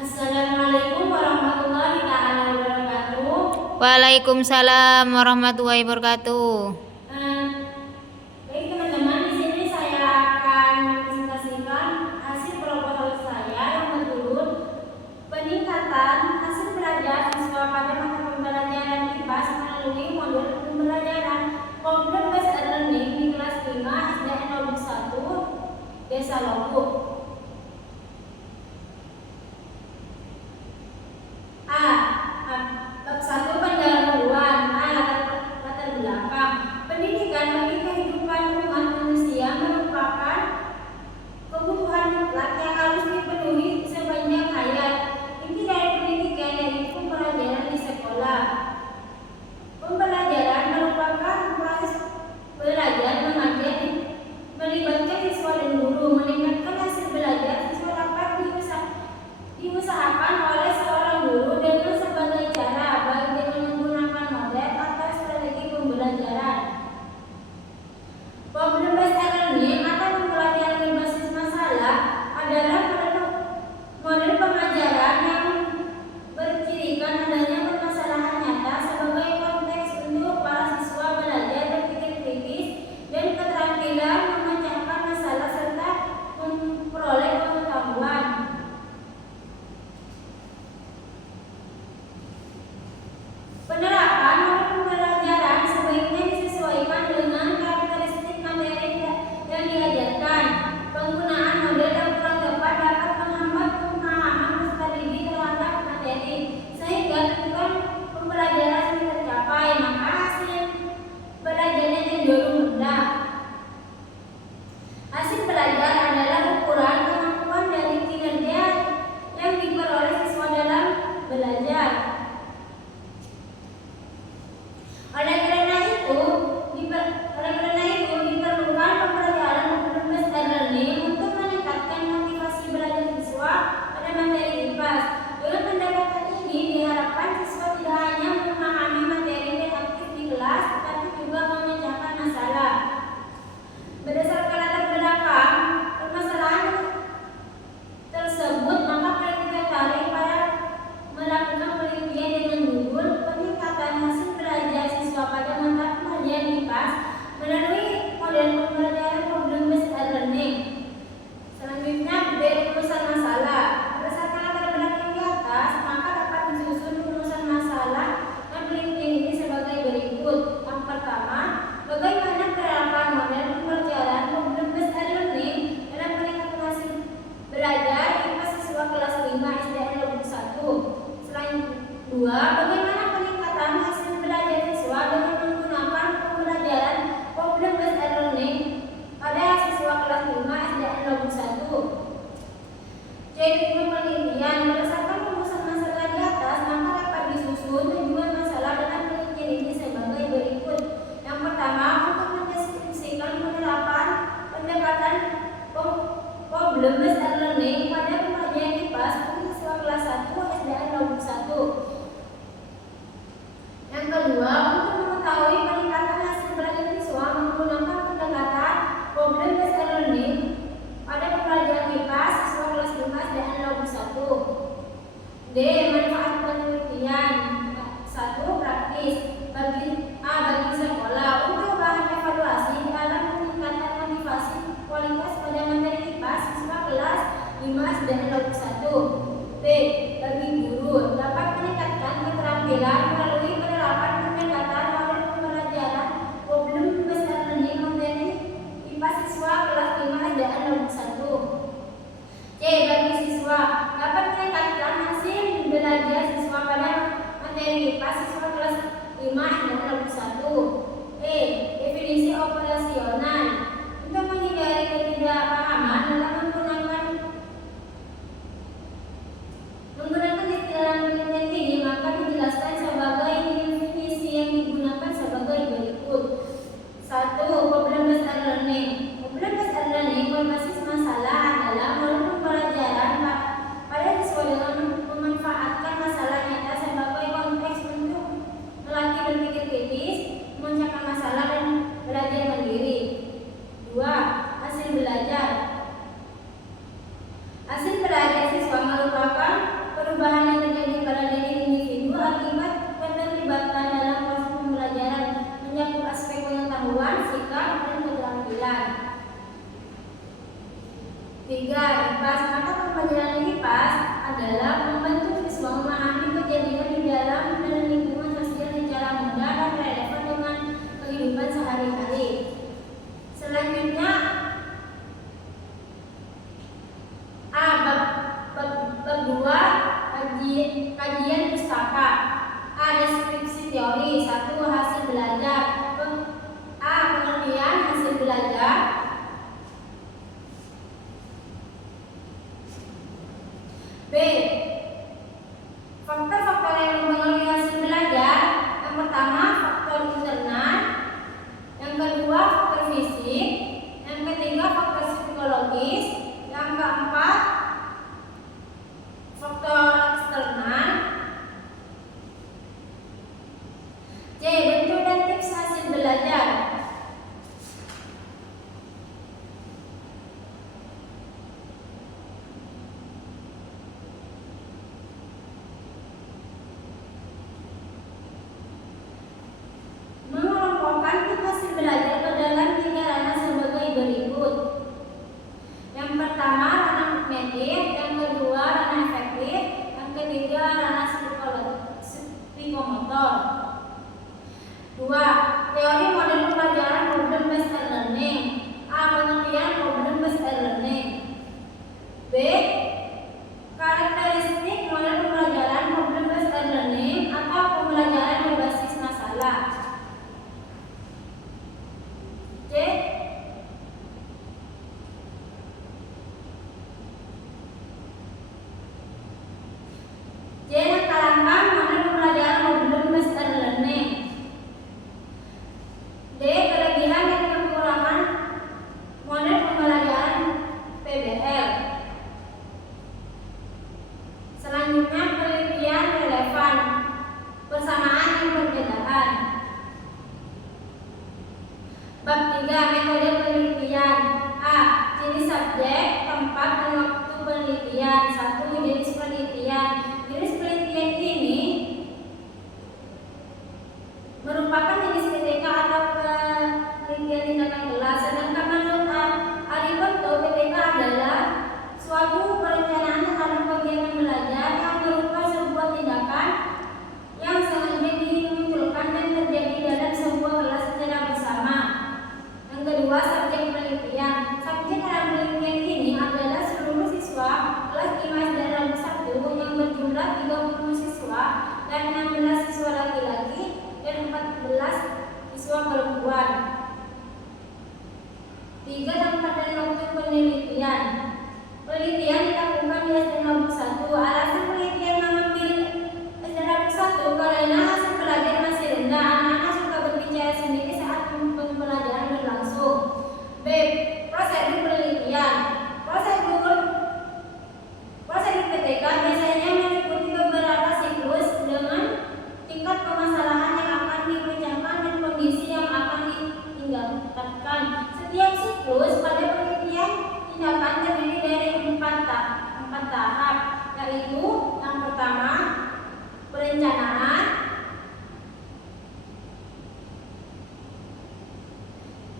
Assalamualaikum warahmatullahi taala wabarakatuh. Waalaikumsalam warahmatullahi wabarakatuh. Eh, Baik teman-teman, di sini saya akan mempresentasikan hasil proposal saya yang berjudul peningkatan hasil belajar siswa pada mata pembelajaran IPA melalui model pembelajaran problem based learning di kelas 5 SDN Lubuk 1 Desa Lubuk. Bab 1 pendahuluan. Latar belakang. Pendidikan bagi kehidupan umat manusia merupakan kebutuhan mutlak yang harus dipenuhi sepanjang hayat. Inti dari pendidikan yaitu pelajaran di sekolah. Pembelajaran merupakan proses belajar mengajar melibatkan siswa dan guru. Meningkatkan hasil belajar siswa dapat diusahakan oleh seorang guru dengan sebagai cara, baik dengan menggunakan model atau strategi pembelajaran. Problem based learning atau pembelajaran berbasis masalah adalah model pengajaran yang bercirikan adanya permasalahan nyata sebagai konteks untuk para siswa belajar berpikir kritis dan keterampilan memecahkan masalah serta memperoleh pengetahuan. Penerapan model pembelajaran sebaiknya disesuaikan dengan karakteristik materi yang diajarkan. Penggunaan model yang kurang tepat dapat menghambat pemahaman peserta didik terhadap materi, sehingga tujuan pembelajaran tidak tercapai, maka hasil belajarnya cenderung rendah. Hasil belajar adalah ukuran kemampuan dari kinerja yang diperoleh siswa dalam belajar. Oleh karena itu diperlukan pembelajaran problem based learning untuk meningkatkan motivasi belajar siswa pada materi IPA. Dengan pendekatan ini diharapkan siswa tidak hanya memahami materi dan aktif di kelas, tetapi juga memecahkan masalah. Berdasarkan latar belakang permasalahan tersebut, maka kita tertarik pada melakukan penelitian dengan judul peningkatan hasil belajar siswa pada mata pelajaran IPA melalui model pembelajaran problem based learning. Selanjutnya, dari rumusan masalah. Berdasarkan latar belakang di atas, maka dapat disusun rumusan masalah dan penelitian ini sebagai berikut. Yang pertama, bagaimana penerapan model pembelajaran problem based learning dalam peningkatan hasil belajar IPA siswa kelas 5 SDN Lubuk 1. Dua, bagaimana peningkatan hasil belajar siswa dengan menggunakan pembelajaran problem based learning pada siswa kelas 5 SDN Lubuk 1. Jadi penelitian berdasarkan rumusan masalah di atas, maka dapat disusun tujuan masalah dalam penelitian ini sebagai berikut. Yang pertama, untuk mendeskripsikan penerapan pendekatan problem based learning pada pembelajaran IPA siswa kelas 1 SDN Lubuk 1. Yang kedua, untuk mengetahui peningkatan hasil belajar siswa menggunakan pendekatan problem based learning pada pembelajaran IPA siswa kelas 5 SDN Lubuk 1. D. Manfaat penelitian. 1. Praktis. Bagi sekolah untuk bahan evaluasi dalam peningkatan motivasi kualitas pada materi IPA siswa kelas 5 SDN Lubuk 1. B. Bagi guru dapat meningkatkan keterampilan melalui penerapan pendekatan model pembelajaran problem based learning materi IPA siswa kelas 5 SDN Lubuk 1. C. Bagi siswa dapat meningkatkan hasil belajar siswa pada materi IPA siswa kelas 5 SDN Lubuk 1. E. Definisi operasional. Untuk menghindari ketidakpahaman dalam menggunakan istilah penelitian ini, maka dijelaskan sebagai Tiga, IPAS. Mata pembelajaran IPAS adalah membantu siswa memahami kejadian di dalam dan lingkungan sosial secara mudah dan relevan dengan kehidupan sehari-hari. Selanjutnya, bab 2, kajian pustaka. A. Deskripsi teori. 1. Hasil belajar. A. Pengertian hasil belajar. B. Faktor-faktor yang mempengaruhi hasil belajar. Yang pertama, faktor internal. Yang kedua, faktor fisik. Yang ketiga, faktor psikologis. Yang keempat, faktor eksternal. C. Bentuk dan tips hasil belajar. Mengelompokkan tips hasil belajar ke dalam 3 ranah sebagai berikut. Yang pertama, ranah kognitif. Yang kedua, ranah efektif. Yang ketiga, ranah psikomotor. 2. Teori model pembelajaran problem based learning. A. Pengertian problem based learning. B. Karakteristik model pembelajaran problem based learning atau pembelajaran berbasis masalah. C. Langkah-langkah model pembelajaran problem based learning. D. Kelebihan dan kekurangan model pembelajaran PBL. Selanjutnya, penelitian relevan, persamaan dan perbedaan. Bab 3, metode penelitian. A. Ciri subjek, tempat dan waktu penelitian. 1. Jenis penelitian. Jenis penelitian ini merupakan jenis PTK atau penelitian tindakan kelas. Sedangkan menurut Arifonto, PTK adalah suatu perencanaan terhadap kegiatan belajar yang berupa sebuah tindakan yang sengaja dimunculkan dan terjadi dalam sebuah kelas secara bersama. Yang kedua, subjek penelitian. Subjek dalam penelitian ini adalah seluruh siswa kelas 5 dalam 1 yang berjumlah 30 siswa dan 16 siswa laki-laki dan 14 siswa perempuan. 3. Tempat dan waktu penelitian. Penelitian dilakukan di SD 1. Alasan penelitian mengambil SD 1 karena hasil belajar masih rendah. Anak-anak suka berbicara sendiri saat pembelajaran berlangsung. B. Prosedur penelitian. Prosedur PTK biasanya meliputi beberapa siklus dengan tingkat permasalahan yang akan dipecahkan dan kondisi yang akan ditinggalkan. Setiap siklus pada penelitian tindakan terdiri dari 4 tahap, yaitu yang pertama, perencanaan.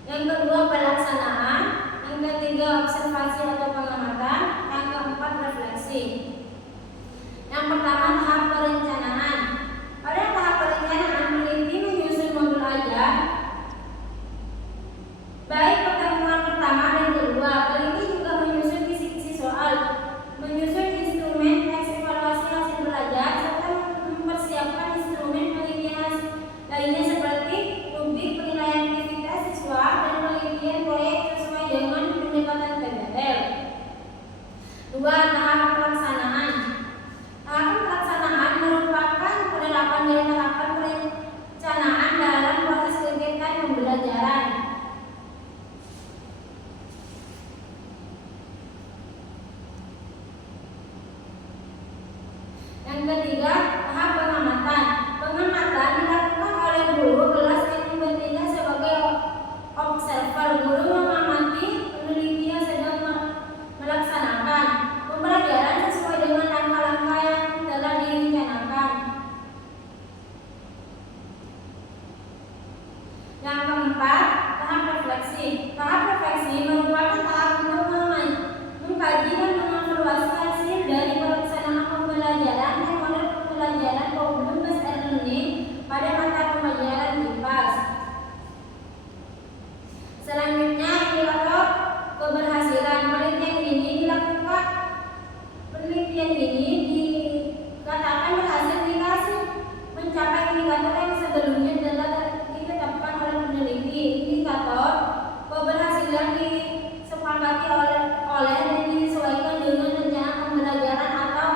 Yang kedua, pelaksanaan. Yang ketiga, observasi atau pengamatan. Yang keempat, refleksi. Yang pertama, tahap perencanaan. Pada tahap perencanaan, peneliti menyusun modul ajar, baik pertemuan pertama dan kedua. Peneliti juga menyusun kisi-kisi soal, menyusun instrumen evaluasi hasil belajar, serta mempersiapkan instrumen penelitian lainnya seperti rubrik penilaian aktivitas siswa dan penelitian proyek sesuai dengan pendekatan PBL. 2. Tahap pelaksanaan. Tahap pelaksanaan merupakan penerapan dari tahapan perencanaan dalam proses kegiatan pembelajaran. Yang ketiga, tahap pengamatan. Pengamatan dilakukan oleh guru kelas yang bertindak sebagai observer. Guru mengamati peneliti yang sedang melaksanakan pembelajaran sesuai dengan langkah-langkah yang telah direncanakan. Yang keempat, tahap refleksi. Tahap refleksi merupakan tahap untuk mengkaji penelitian ini dikatakan berhasil dikasih mencapai indikator yang sebelumnya telah ditetapkan oleh peneliti. Indikator keberhasilan disepakati oleh dan disesuaikan dengan rencana pembelajaran atau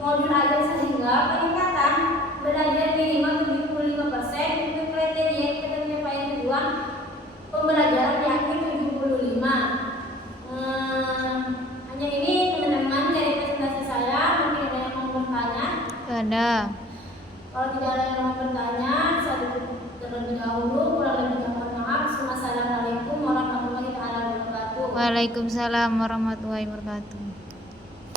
modul ajar sehingga peningkatan belajar minimal 75% untuk kriteria pencapaian tujuan pembelajaran yakni 75. Hanya ini teman-teman dari presentasi saya. Mungkin ada yang mau bertanya? Ada. Kalau tidak ada yang mau bertanya, saya tutup terlebih dahulu. Kurang lebihnya mohon maaf. Wassalamualaikum warahmatullahi wabarakatuh. Waalaikumsalam warahmatullahi wabarakatuh.